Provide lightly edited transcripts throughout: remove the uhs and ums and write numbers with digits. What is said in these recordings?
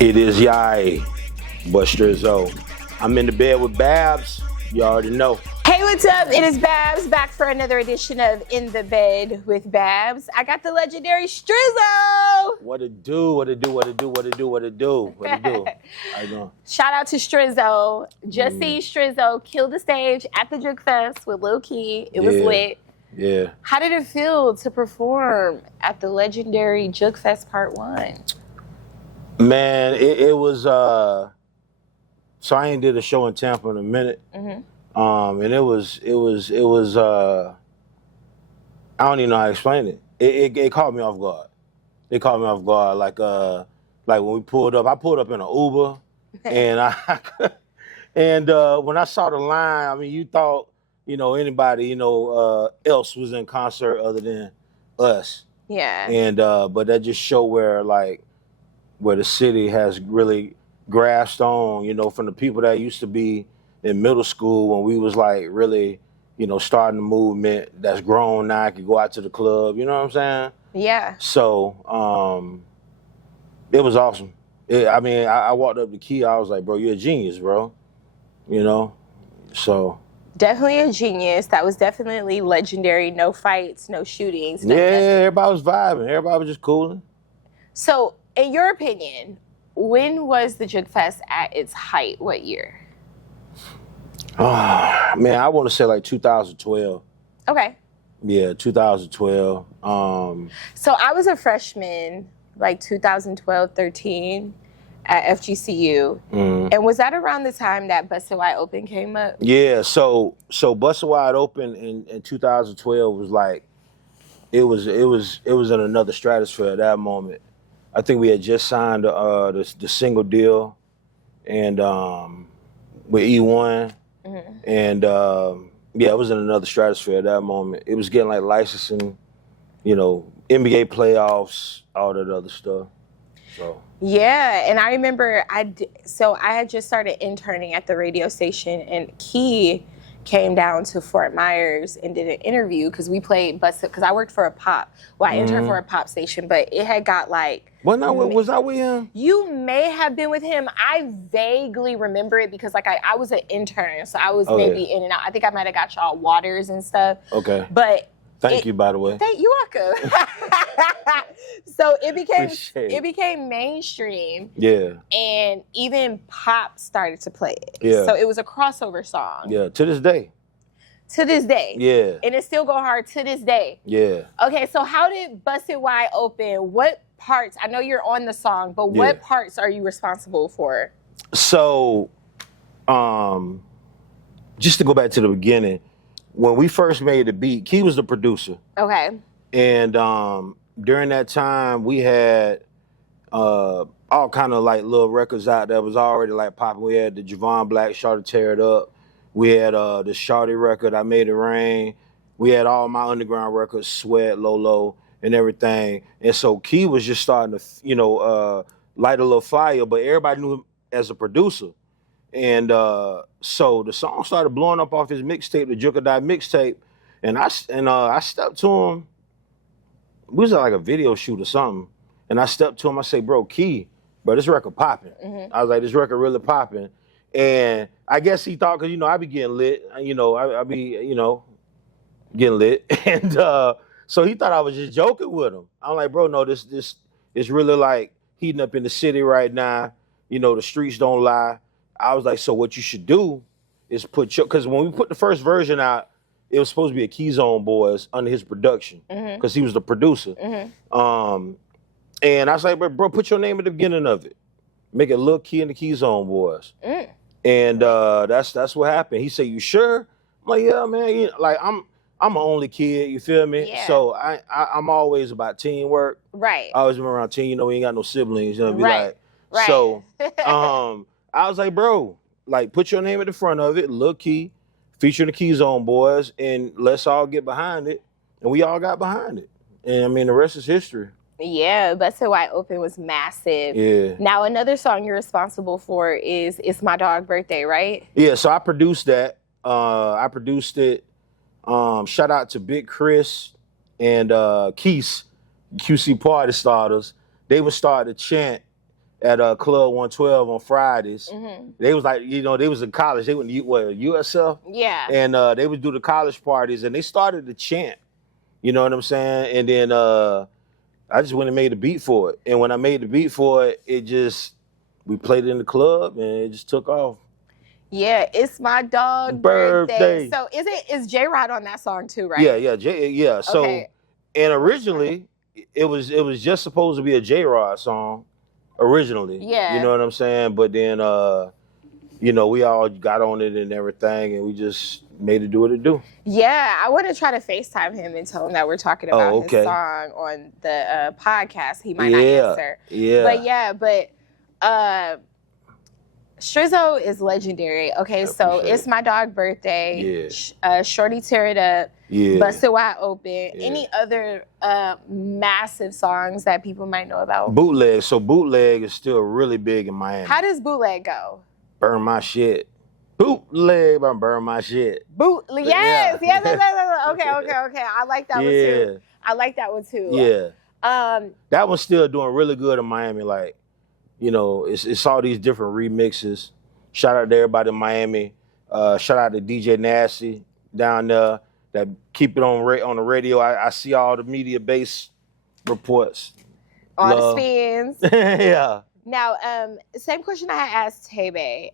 It is Yai, but Strizzo. I'm in the bed with Babs. You already know. Hey, what's up? It is Babs back for another edition of In the Bed with Babs. I got the legendary Strizzo. What it do? What it do? What it do? What it do? What it do? What it do? How you doing? Shout out to Strizzo. Just see Strizzo kill the stage at the Juke Fest with Lil Key. It was lit. Yeah. How did it feel to perform at the legendary Juke Fest Part 1? Man, it was so I ain't did a show in Tampa in a minute. And it was I don't even know how to explain it. It caught me off guard. It caught me off guard. Like when we pulled up, I pulled up in an Uber and when I saw the line, I mean, you thought, anybody, else was in concert other than us. Yeah. And but that just showed where the city has really grasped on, from the people that used to be in middle school when we was really, starting the movement that's grown now, I could go out to the club, you know what I'm saying? Yeah. So it was awesome. I walked up to Key, I was like, bro, you're a genius, bro. So. Definitely a genius. That was definitely legendary. No fights, no shootings. Yeah, everybody was vibing. Everybody was just cooling. So, in your opinion, when was the Juke Fest at its height? What year? Man, I want to say 2012. Okay. Yeah, 2012. So I was a freshman 2012, 13 at FGCU. And was that around the time that Busted Wide Open came up? Yeah, so Busted Wide Open in 2012 was it was in another stratosphere at that moment. I think we had just signed the single deal and with E1. And it was in another stratosphere at that moment. It was getting licensing, NBA playoffs, all that other stuff. So. Yeah, and I remember I had just started interning at the radio station, and Key came down to Fort Myers and did an interview because we played Busted, because I worked for a pop. Well, I interned for a pop station, but it had got was I with him? You may have been with him. I vaguely remember it because I was an intern, so I was maybe in and out. I think I might have got y'all waters and stuff. Okay. But Thank you, by the way. You're welcome. So it became mainstream. Yeah. And even pop started to play it. Yeah. So it was a crossover song. Yeah, to this day. To this day. Yeah. And it still go hard to this day. Yeah. Okay, so how did Busted Wide Open, what parts, I know you're on the song, but what parts are you responsible for? So, just to go back to the beginning, when we first made the beat, Key was the producer. Okay. And during that time, we had all kind of little records out that was already popping. We had the Javon Black, Shawty Tear It Up. We had the Shawty record, I Made It Rain. We had all my underground records, Sweat, Lolo, and everything. And so Key was just starting to, light a little fire, but everybody knew him as a producer. And so the song started blowing up off his mixtape, the Juke or Die mixtape. And I stepped to him. We was at a video shoot or something. And I stepped to him, I say, bro, Key, bro, this record popping. I was like, this record really popping. And I guess he thought, because, I be getting lit, I be, getting lit. And so he thought I was just joking with him. I'm like, bro, no, this is really heating up in the city right now. The streets don't lie. I was like, so what you should do is because when we put the first version out, it was supposed to be a Key Zone Boys under his production, because he was the producer. And I was like, bro, put your name at the beginning of it. Make it Lil Key and the Key Zone Boys. And that's what happened. He said, you sure? I'm like, yeah, man. I'm an only kid, you feel me? Yeah. So I'm always about teamwork. Right. I always been around team, we ain't got no siblings, Right. So I was like, bro, put your name at the front of it, Lil Key, featuring the Key Zone Boys, and let's all get behind it. And we all got behind it. And the rest is history. Yeah, Busted Wide Open was massive. Yeah. Now, another song you're responsible for is It's My Dog Birthday, right? Yeah, so I produced that. I produced it. Shout out to Big Chris and Keese, QC Party Starters. They would start to chant at Club 112 on Fridays. Mhm. They was like, you know, they was in college. They went to USF, Yeah. and they would do the college parties, and they started to chant. You know what I'm saying? And then I just went and made a beat for it. And when I made the beat for it, we played it in the club, and it just took off. Yeah, it's my dog birthday. So is J Rod on that song too, right? Yeah. So, Okay. and originally it was just supposed to be a J Rod song. Originally, Yeah. You know what I'm saying? But then, you know, we all got on it and everything, and we just made it do what it do. Yeah, I want to try to FaceTime him and tell him that we're talking about his song on the podcast. He might not answer. Yeah. But Strizzo is legendary. Okay, so it's my dog birthday. Yeah. Shorty Tear It Up. Yeah. Busted Wide Open. Yeah. Any other massive songs that people might know about? Bootleg. So Bootleg is still really big in Miami. How does Bootleg go? Burn my shit. Bootleg, burn my shit. Yes. Okay. I like that one too. I like that one too. Yeah. That one's still doing really good in Miami. Like, you know, it's all these different remixes. Shout out to everybody in Miami. Shout out to DJ Nasty down there that keep it on the radio. I see all the media-based reports. All the spins. Yeah. Now, same question I had asked Tebe.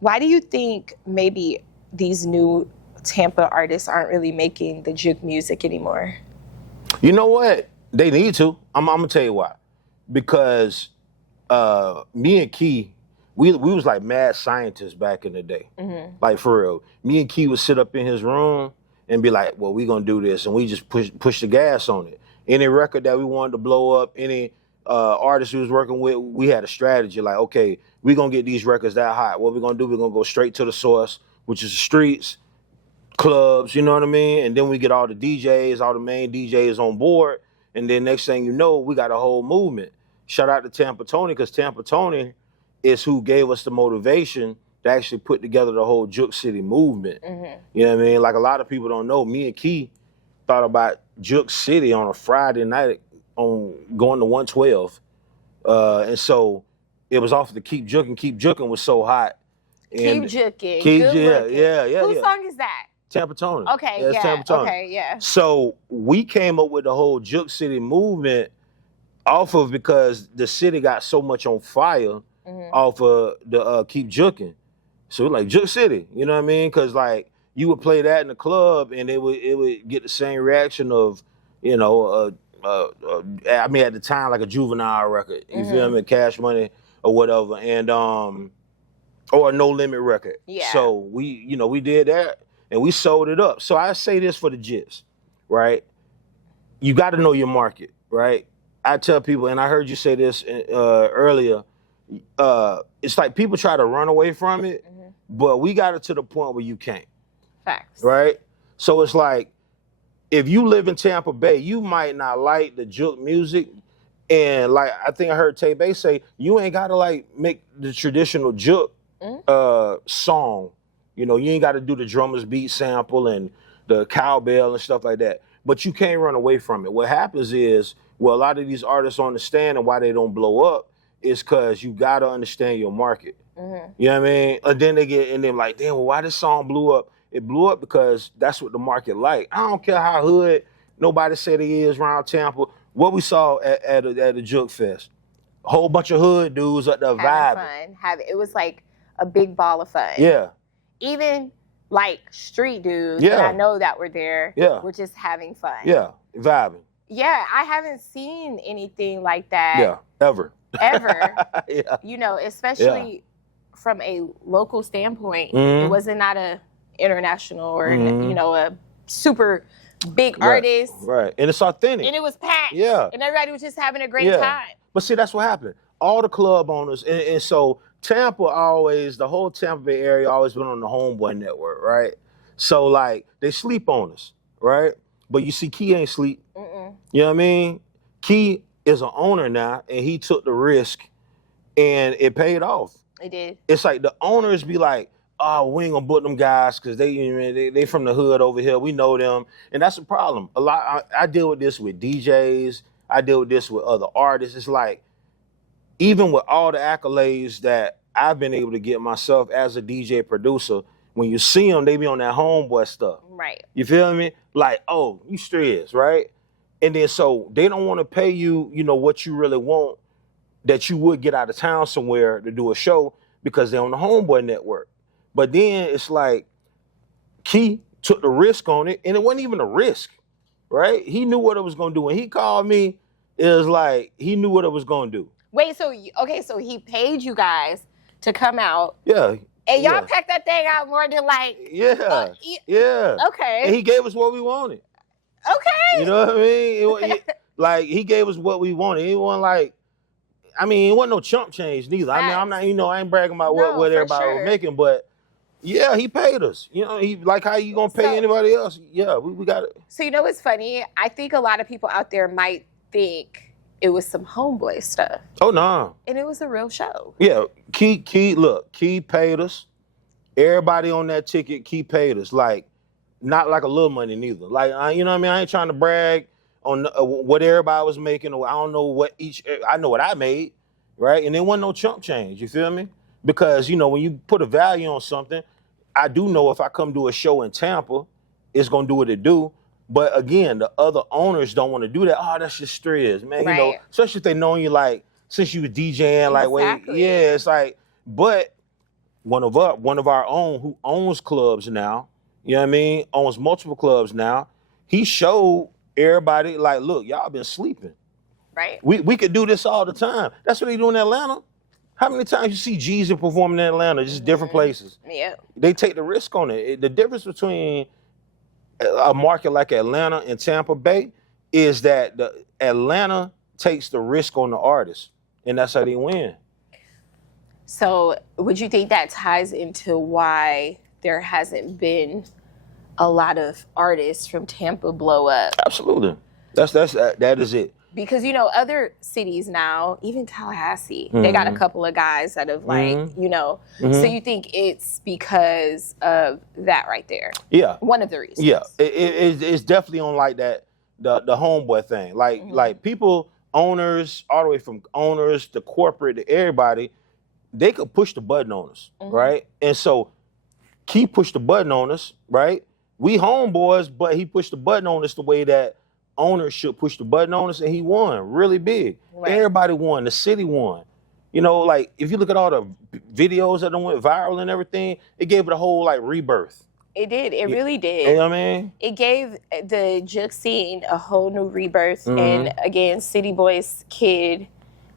Why do you think maybe these new Tampa artists aren't really making the juke music anymore? You know what? They need to. I'm gonna tell you why. Because me and Key, we was like mad scientists back in the day. Mm-hmm. Like for real. Me and Key would sit up in his room and be like, well, we gonna do this, and we just push the gas on it. Any record that we wanted to blow up, any artist we was working with, we had a strategy like, okay, we gonna get these records that hot. What we gonna do, we're gonna go straight to the source, which is the streets, clubs, you know what I mean? And then we get all the DJs, all the main DJs on board, and then next thing you know, we got a whole movement. Shout out to Tampa Tony, because Tampa Tony is who gave us the motivation to actually put together the whole Juke City movement. Mm-hmm. You know what I mean? Like a lot of people don't know, me and Key thought about Juke City on a Friday night on going to 112. And so it was off the Keep Jukin' was so hot. And Keep Jukin'. Yeah. Whose song is that? Tampa Tony. Okay, yeah. Tampa Tony. Okay, yeah. So we came up with the whole Juke City movement off of because the city got so much on fire off of the Keep Jukin'. So we're like, Juke City, you know what I mean? Because like you would play that in the club and it would get the same reaction of, you know, I mean at the time like a Juvenile record, you feel me? Cash Money or whatever, and or a No Limit record. Yeah. So we did that and we sold it up. So I say this for the gist, right? You got to know your market, right? I tell people, and I heard you say this earlier, it's like people try to run away from it, but we got it to the point where you can't. Facts. Right? So it's like, if you live in Tampa Bay, you might not like the juke music. And like, I think I heard Tay Bay say, you ain't got to like make the traditional juke song. You know, you ain't got to do the drummer's beat sample and the cowbell and stuff like that. But you can't run away from it. What happens is, well, a lot of these artists understand and why they don't blow up is because you got to understand your market. You know what I mean? And then they get, and then like, damn, well, why this song blew up? It blew up because that's what the market like. I don't care how hood nobody said it is around Tampa. What we saw at the Juke Fest, a whole bunch of hood dudes at the vibing. It was like a big ball of fun. Yeah. Even like street dudes that I know that were there were just having fun. Yeah, vibing. Yeah, I haven't seen anything like that. Yeah, ever. Yeah. You know, especially from a local standpoint. It wasn't not a international or you know, a super big artist. Right. And it's authentic. And it was packed. Yeah. And everybody was just having a great time. But see, that's what happened. All the club owners, and so Tampa always, the whole Tampa Bay area always been on the Homeboy Network, right? So like, they sleep on us, right? But you see, Key ain't sleep. You know what I mean? Key is an owner now, and he took the risk, and it paid off. It did. It's like the owners be like, oh, we ain't gonna book them guys because they from the hood over here. We know them, and that's the problem. A lot. I deal with this with DJs. I deal with this with other artists. It's like even with all the accolades that I've been able to get myself as a DJ producer, when you see them, they be on that homeboy stuff. Right. You feel me? Like, oh, you Strizzo, right? And then so they don't want to pay you, you know, what you really want, that you would get out of town somewhere to do a show because they're on the homeboy network. But then it's like Key took the risk on it, and it wasn't even a risk, right? He knew what it was gonna do. When he called me, it was like he knew what it was gonna do. Wait, so he paid you guys to come out. Yeah. And y'all packed that thing out more than like. Yeah. Yeah. Okay. And he gave us what we wanted. Okay. You know what I mean? Like he gave us what we wanted. It wasn't like, I mean, it wasn't no chump change neither. I mean, I'm not, you know, I ain't bragging about what everybody was making, but yeah, he paid us. You know, he like how you gonna pay anybody else? Yeah, we got it. So you know what's funny? I think a lot of people out there might think it was some homeboy stuff. Oh no. And it was a real show. Yeah, Key paid us. Everybody on that ticket, Key paid us. Like, not like a little money neither. Like, you know what I mean? I ain't trying to brag on what everybody was making. Or I don't know what I know what I made, right? And there wasn't no chump change, you feel me? Because, you know, when you put a value on something, I do know if I come do a show in Tampa, it's going to do what it do. But again, the other owners don't want to do that. Oh, that's just Strizzo, man. Right. You know, especially if they know you like, since you was DJing, like, exactly. yeah, it's like, but one of our own who owns clubs now, you know what I mean, owns multiple clubs now, he showed everybody, like, look, y'all been sleeping. Right. We could do this all the time. That's what they do in Atlanta. How many times you see Jeezy performing in Atlanta, just different places? Yeah. They take the risk on it. The difference between a market like Atlanta and Tampa Bay is that the Atlanta takes the risk on the artist, and that's how they win. So would you think that ties into why there hasn't been a lot of artists from Tampa blow up? Absolutely. That is it. Because, you know, other cities now, even Tallahassee, they got a couple of guys that have, like, you know. So you think it's because of that right there? Yeah. One of the reasons. Yeah. It's definitely on, like, that, the homeboy thing. Like people, owners, all the way from owners to corporate to everybody, they could push the button on us, right? And so Key pushed the button on us, right? We homeboys, but he pushed the button on us the way that ownership pushed the button on us, and he won really big. Right. Everybody won. The city won. You know, like, if you look at all the videos that went viral and everything, it gave it a whole, like, rebirth. It did. It really did. You know what I mean? It gave the Juke scene a whole new rebirth. And, again, City Boys Kid,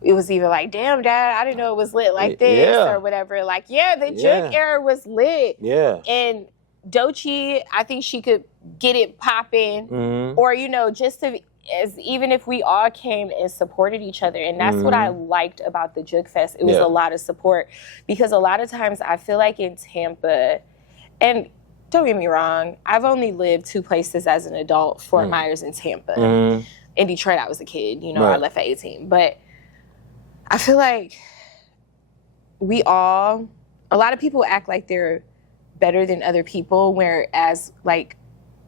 it was even like, damn, Dad, I didn't know it was lit like this or whatever. Like, the Juke era was lit. Yeah. And Doechii, I think she could get it popping, or, you know, just to, even if we all came and supported each other. And that's what I liked about the Juke Fest. It was a lot of support, because a lot of times I feel like in Tampa, and don't get me wrong, I've only lived 2 places as an adult, Fort Myers and Tampa. In Detroit, I was a kid, you know, I left at 18. But I feel like a lot of people act like they're better than other people, whereas, like,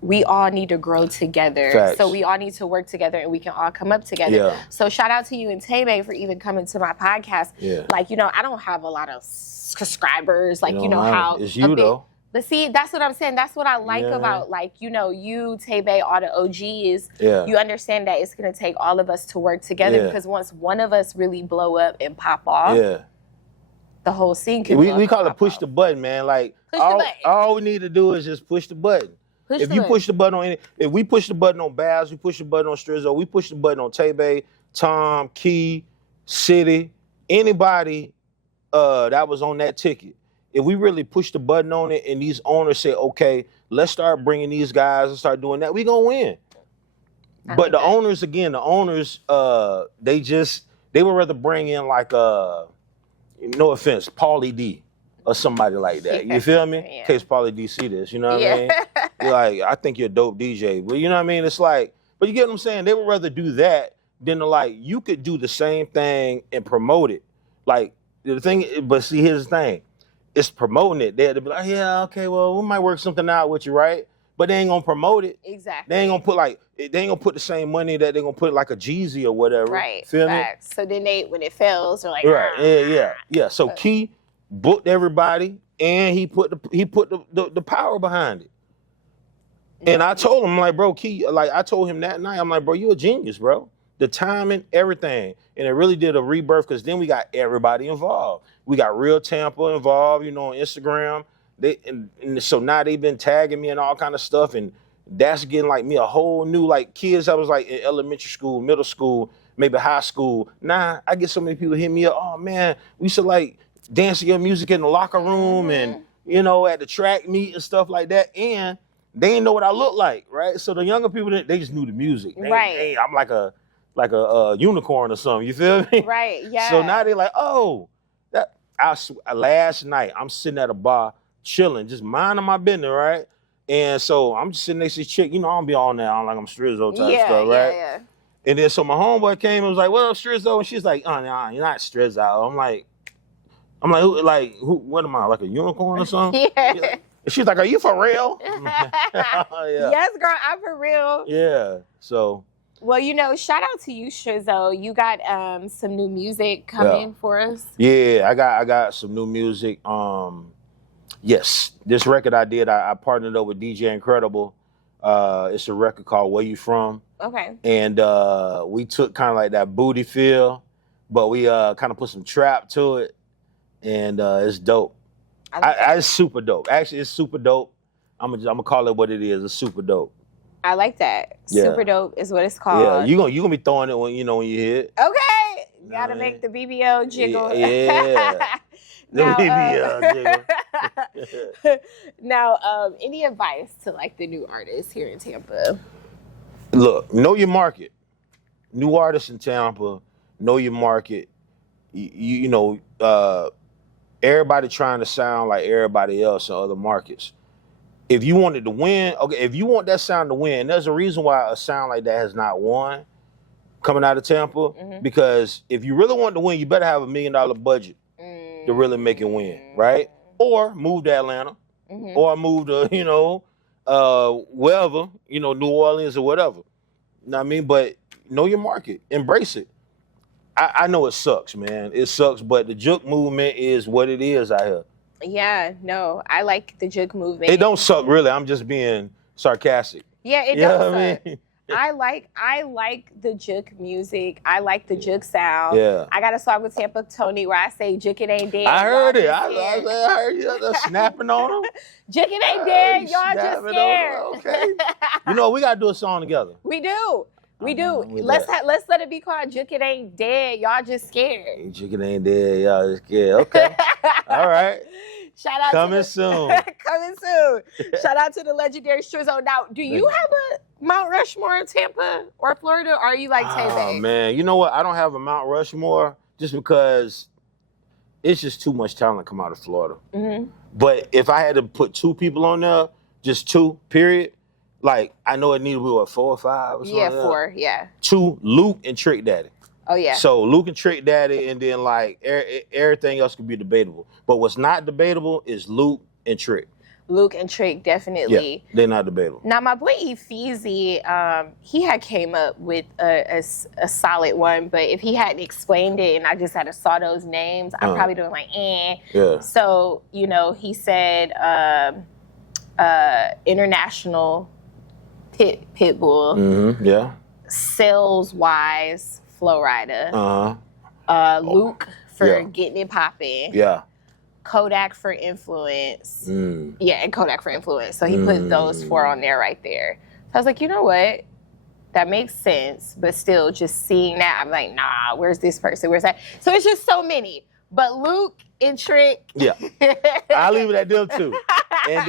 we all need to grow together. Facts. So we all need to work together, and we can all come up together. Yeah. So shout out to you and Tame for even coming to my podcast. Yeah. Like, you know, I don't have a lot of subscribers, like, you know how it's you though. But see, that's what I'm saying. That's what I like about, like, you know, you, Tame, all the OGs. Yeah. You understand that it's gonna take all of us to work together, because once one of us really blow up and pop off, the whole scene can. We call it push the button, man. Like, all we need to do is just push the button. If we push the button on Baz, we push the button on Strizzo, we push the button on Tame, Tom, Key, City, anybody that was on that ticket. If we really push the button on it and these owners say, okay, let's start bringing these guys and start doing that, we gonna win. But the owners, they would rather bring in, like, no offense, Pauly D or somebody like that. You feel me? In case Pauly D see this, you know what I mean? You're like, I think you're a dope DJ. But you know what I mean? It's like, but you get what I'm saying? They would rather do that than to, like, you could do the same thing and promote it. Like, the thing, but see, here's the thing. It's promoting it. They'd be like, yeah, okay, well, we might work something out with you, right? but they ain't gonna promote it. Exactly. They ain't gonna put the same money that they're gonna put like a Jeezy or whatever. Right. Feel Facts. me? So then when it fails, they're like, Right. Yeah. So Key booked everybody, and he put the power behind it. And I told him, I'm like, bro, Key, like I told him that night, I'm like, bro, you a genius, bro. The timing, everything. And it really did a rebirth because then we got everybody involved. We got Real Tampa involved, on Instagram. And so now they've been tagging me and all kind of stuff. And that's getting like me a whole new, like kids I was like in elementary school, middle school, maybe high school. Now I get so many people hit me up, oh man, we used to like dance to your music in the locker room and, at the track meet and stuff like that. And they didn't know what I looked like, right? So the younger people, they just knew the music. I'm like a unicorn or something. You feel me? Right. Yeah. So now they're like, oh, last night I'm sitting at a bar chilling, just minding my business, right? And so I'm just sitting next to this chick. I don't be on there. I don't like I'm Strizzo type stuff, right? Yeah. And then so my homeboy came and was like, "What up, Strizzo?" And she's like, "Oh, nah, you're not Strizzo." I'm like, who? What am I, like a unicorn or something? Yeah. And she's like, "Are you for real?" Yes, girl, I'm for real. Yeah. So. Well, shout out to you, Strizzo. You got some new music coming for us. Yeah, I got some new music. Yes, this record I did, I partnered up with DJ Incredible. It's a record called Where You From. Okay. And we took kind of like that booty feel, but we kind of put some trap to it, and it's dope. It's super dope. Actually, it's super dope. I'm gonna call it what it is. It's super dope. I like that. Yeah. Super dope is what it's called. Yeah, you gonna be throwing it when you hear it. Okay, gotta make the BBL jiggle. Yeah. Now, the BBL jiggle. Now, any advice to like the new artists here in Tampa? Look, know your market. New artists in Tampa, know your market. Everybody trying to sound like everybody else in other markets. If you wanted to win, if you want that sound to win, there's a reason why a sound like that has not won coming out of Tampa. Because if you really want to win, you better have $1 million budget to really make it win, right? Or move to Atlanta, or move to, wherever, New Orleans or whatever. You know what I mean? But know your market, embrace it. I know it sucks, man. It sucks, but the juke movement is what it is out here. Yeah, no, I like the juke movement. It don't suck, really. I'm just being sarcastic. Yeah, it don't suck. I mean? I like the juke music. I like the juke sound. Yeah. I got a song with Tampa Tony where I say juke it ain't dead. I heard it. I heard you snapping on them. Juke it ain't dead. Y'all just scared. Okay. We gotta do a song together. We do. We do. Let's let it be called Juke It Ain't Dead. Y'all just scared. Juke It Ain't Dead. Y'all just scared. Okay. All right. Shout out coming soon. Coming soon. Shout out to the legendary Strizzo. Now, do you have a Mount Rushmore in Tampa or Florida? Or are you like Tay? Oh man, you know what? I don't have a Mount Rushmore just because it's just too much talent come out of Florida. But if I had to put 2 people on there, just 2, period. Like, I know it needed to be 4 or 5 or something. Yeah, 4, yeah. 2, Luke and Trick Daddy. Oh, yeah. So Luke and Trick Daddy, and then like everything else could be debatable. But what's not debatable is Luke and Trick. Luke and Trick, definitely. Yeah, they're not debatable. Now, my boy Efeezy, he had came up with a solid one, but if he hadn't explained it and I just had saw those names, I'm probably doing like, eh. Yeah. So, he said international Pitbull. Yeah. Sales-wise, Flow Rider. Luke for Getting It Poppin'. Yeah. Kodak for Influence. Yeah, and Kodak for Influence. So he put those 4 on there right there. So I was like, you know what? That makes sense. But still, just seeing that, I'm like, nah, where's this person? Where's that? So it's just so many. But Luke and Trick. Yeah. I'll leave it at them 2. And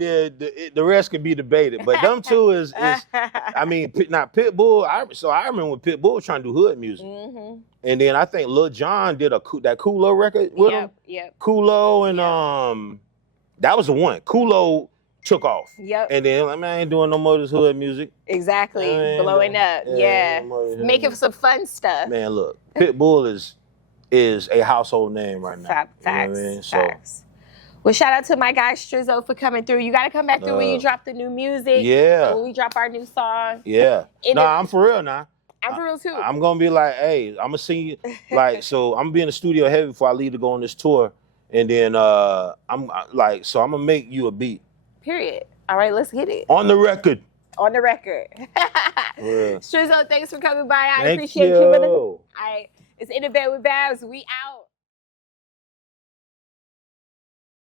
then the rest can be debated. But them 2 is I mean, not Pitbull. I remember when Pitbull was trying to do hood music. And then I think Lil Jon did that Kulo record with him. Yep. Kulo and that was the one. Kulo took off. Yep. And then like, man, I ain't doing no more of this hood music. Exactly. Blowing up. Yeah. Making some fun stuff. Man, look, Pitbull is a household name right now. Facts. You know what I mean? Facts. Well, shout out to my guy Strizzo for coming through. You got to come back through when you drop the new music. Yeah. When we drop our new song. Yeah. Nah, I'm for real now. I'm for real too. I'm gonna be like, hey, I'm gonna see you. Like, so I'm gonna be in the studio heavy before I leave to go on this tour, and then I'm gonna make you a beat. Period. All right, let's get it. On the record. On the record. Yeah. Strizzo, thanks for coming by. I Thank appreciate you, brother. you. All right, it's In the Bed with Babs. We out.